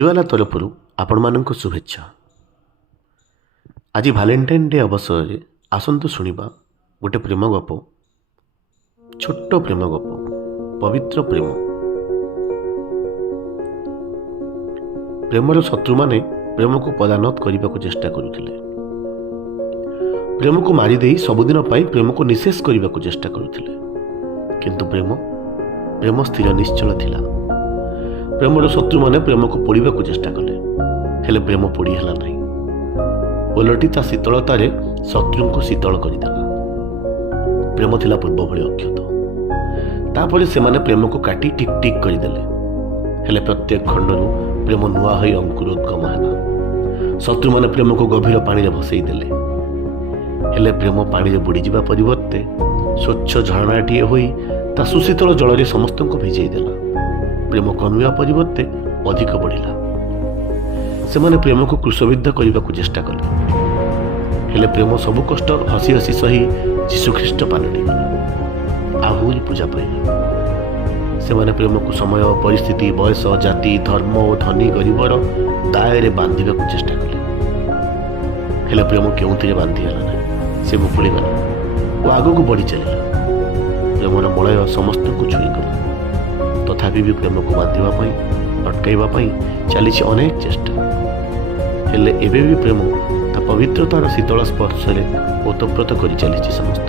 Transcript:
ଜୁଆଲା ତରଫରୁ ଆପଣମାନଙ୍କୁ ଶୁଭେଚ୍ଛା। ଆଜି ଭାଲେଣ୍ଟାଇନ୍ ଡେ ଅବସରରେ ଆସନ୍ତୁ ଶୁଣିବା ଗୋଟେ ପ୍ରେମ ଗପ, ଛୋଟ ପ୍ରେମ ଗପ, ପବିତ୍ର ପ୍ରେମ। ପ୍ରେମର ଶତ୍ରୁମାନେ ପ୍ରେମକୁ ପଦାନତ କରିବାକୁ ଚେଷ୍ଟା କରୁଥିଲେ। ପ୍ରେମକୁ ମାରିଦେଇ ସବୁଦିନ ପାଇଁ ପ୍ରେମକୁ ନିଃଶେଷ କରିବାକୁ ଚେଷ୍ଟା କରୁଥିଲେ। କିନ୍ତୁ ପ୍ରେମ ସ୍ଥିର ନିଶ୍ଚଳ ଥିଲା। ପ୍ରେମର ଶତ୍ରୁମାନେ ପ୍ରେମକୁ ପୋଡ଼ିବାକୁ ଚେଷ୍ଟା କଲେ, ହେଲେ ପ୍ରେମ ପୋଡ଼ି ହେଲା ନାହିଁ। ଓଲଟି ତା ଶୀତଳତାରେ ଶତ୍ରୁଙ୍କୁ ଶୀତଳ କରିଦେଲା। ପ୍ରେମ ଥିଲା ପୂର୍ବ ଭଳି ଅକ୍ଷତ। ତାପରେ ସେମାନେ ପ୍ରେମକୁ କାଟି ଟିକ୍ ଟିକ୍ କରିଦେଲେ, ହେଲେ ପ୍ରତ୍ୟେକ ଖଣ୍ଡରୁ ପ୍ରେମ ନୂଆ ହୋଇ ଅଙ୍କୁରୋଦ୍ଗମ ହେଲା। ଶତ୍ରୁମାନେ ପ୍ରେମକୁ ଗଭୀର ପାଣିରେ ଭସେଇ ଦେଲେ, ହେଲେ ପ୍ରେମ ପାଣିରେ ବୁଡ଼ିଯିବା ପରିବର୍ତ୍ତେ ସ୍ୱଚ୍ଛ ଝରଣାଟିଏ ହୋଇ ତା ସୁଶୀତଳ ଜଳରେ ସମସ୍ତଙ୍କୁ ଭିଜେଇ ଦେଲା। ପ୍ରେମ କମିବା ପରିବର୍ତ୍ତେ ଅଧିକ ବଢ଼ିଲା। ସେମାନେ ପ୍ରେମକୁ କୃଶବିଦ୍ଧ କରିବାକୁ ଚେଷ୍ଟା କଲେ, ହେଲେ ପ୍ରେମ ସବୁ କଷ୍ଟ ହସି ହସି ସହି ଯୀଶୁଖ୍ରୀଷ୍ଟ ପାଲଟିଗଲା। ଆହୁରି ପୂଜା ପାଇଲେ। ସେମାନେ ପ୍ରେମକୁ ସମୟ, ପରିସ୍ଥିତି, ବୟସ, ଜାତି, ଧର୍ମ ଓ ଧନୀ ଗରିବର ଦାୟରେ ବାନ୍ଧିବାକୁ ଚେଷ୍ଟା କଲେ, ହେଲେ ପ୍ରେମ କେଉଁଥିରେ ବାନ୍ଧି ହେଲା ନାହିଁ। ସେ ମୁକୁଳିଗଲା ଓ ଆଗକୁ ବଢ଼ି ଚାଲିଲା। ପ୍ରେମର ମଳୟ ସମସ୍ତଙ୍କୁ ଛୁଇଁଗଲା। ତଥାପି ବି ପ୍ରେମକୁ ବାନ୍ଧିବା ପାଇଁ, ଅଟକାଇବା ପାଇଁ ଚାଲିଛି ଅନେକ ଚେଷ୍ଟା। ହେଲେ ଏବେ ବି ପ୍ରେମ ତା ପବିତ୍ରତାର ଶୀତଳ ସ୍ପର୍ଶରେ ଓତପ୍ରୋତ କରି ଚାଲିଛି ସମସ୍ତ।